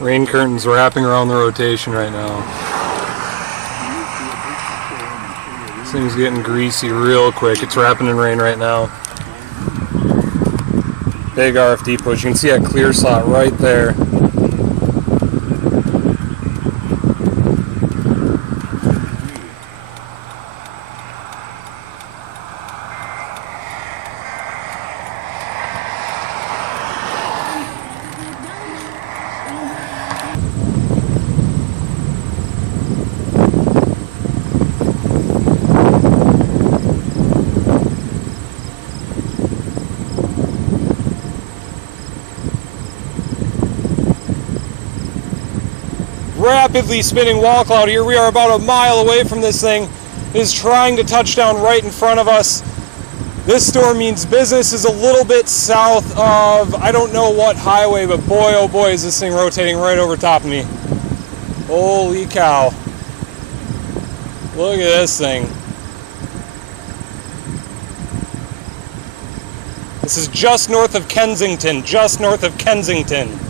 Rain curtains wrapping around the rotation right now. This thing's getting greasy real quick. It's wrapping in rain right now. Big RFD push. You can see that clear slot right there. Rapidly spinning wall cloud here. We are about a mile away from this thing. It is trying to touch down right in front of us. This storm means business is a little bit south of, I don't know what highway, but boy oh boy is this thing rotating right over top of me. Holy cow. Look at this thing. This is just north of Kensington, just north of Kensington.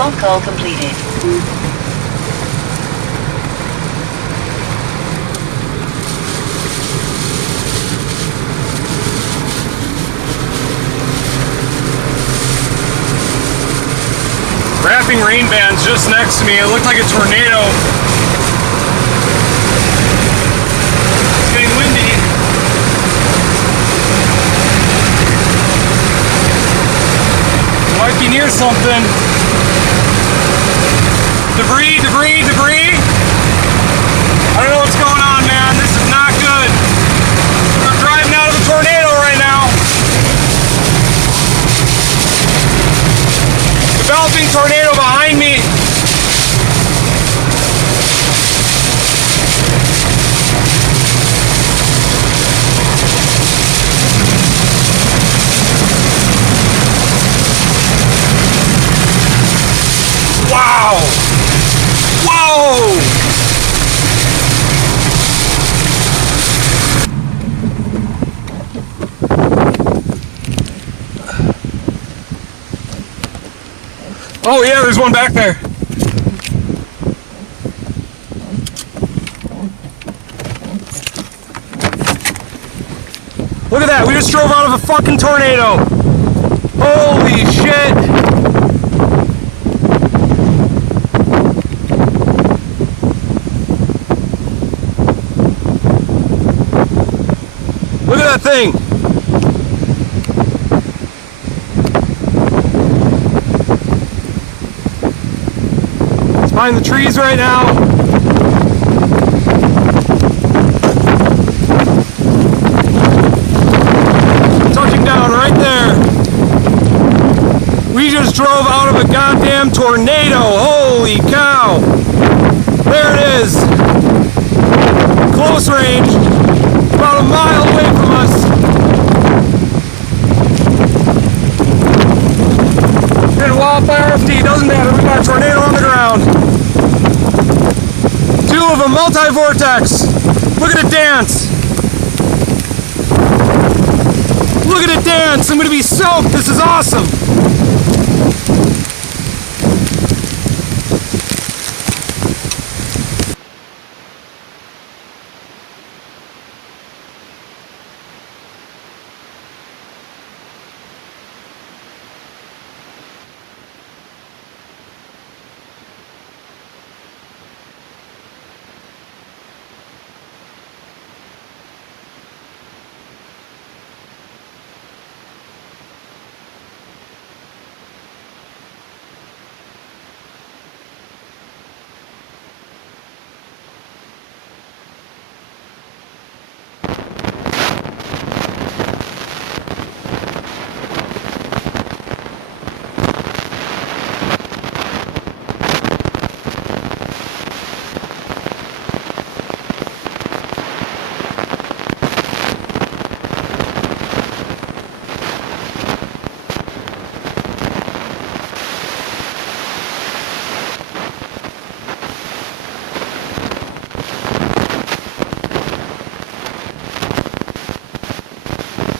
Phone call completed. Wrapping rain bands just next to me. It looked like a tornado. It's getting windy. Might be near something. Debris, debris, debris. I don't know what's going on, man. This is not good. I'm driving out of a tornado right now. Developing tornado behind me. Wow! Whoa! Oh yeah, there's one back there. Look at that, we just drove out of a fucking tornado. Holy shit. Look at that thing. It's behind the trees right now. Touching down right there. We just drove out of a goddamn tornado. Holy cow. There it is. Close range. About a mile away from us. Getting wildfire RFD, doesn't matter, we got a tornado on the ground. Two of them, multi-vortex. Look at it dance. Look at it dance, I'm gonna be soaked, this is awesome.